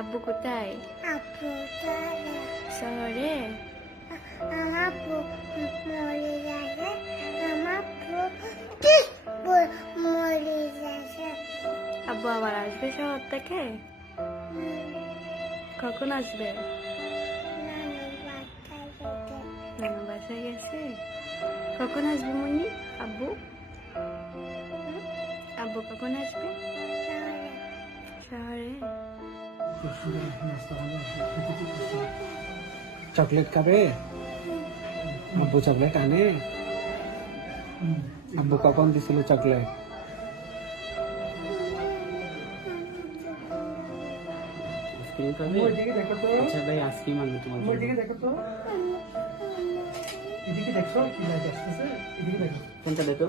আব্বু কোথায়? আপু চলে শহরে? আমার মরে গেছে আমার মরে গেছে আব্বু আবার আসবে শহর থেকে? কখন আসবে? নানু বাসায় যেতে নানু বাসায় গেছে। কখন আসবে মুন্নি? আব্বু আব্বু কখন আসবে? শহরে? চকলেট খাবে? আব্বু চকলেট আনে? আব্বু কখন দিছিল চকলেট? আইসক্রিম খাবে? আচ্ছা ভাই আইসক্রিম আনবো তোমার জন্য। এদিকে দেখছো কি লাগে আসতেছে, এদিকে দেখো। কোনটা দেখো?